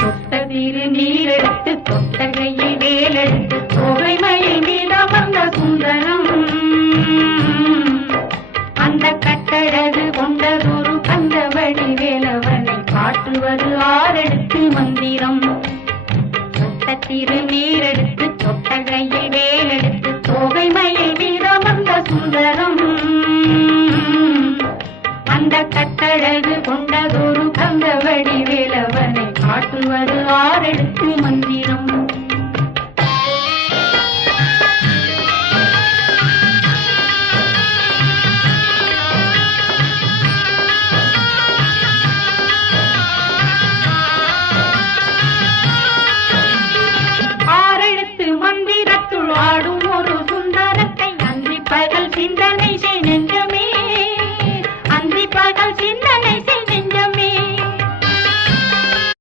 தொட்டதிரு நீரெடுத்து தொட்டகையில் வேலெடுத்து தோகை மயில் மீதமர்ந்த சுந்தரம் அந்த கட்டழகு கொண்டதொரு கந்தவடி வேலவனை காட்டுவது ஆரெடுத்து மந்திரம் தொட்டதிரு நீரெடுத்து தொட்டகையில் வேலெடுத்து தோகை மயில் மீதமர்ந்த சுந்தரம் அந்த கட்டழகு கொண்டதொரு கந்தவடி வேலவன்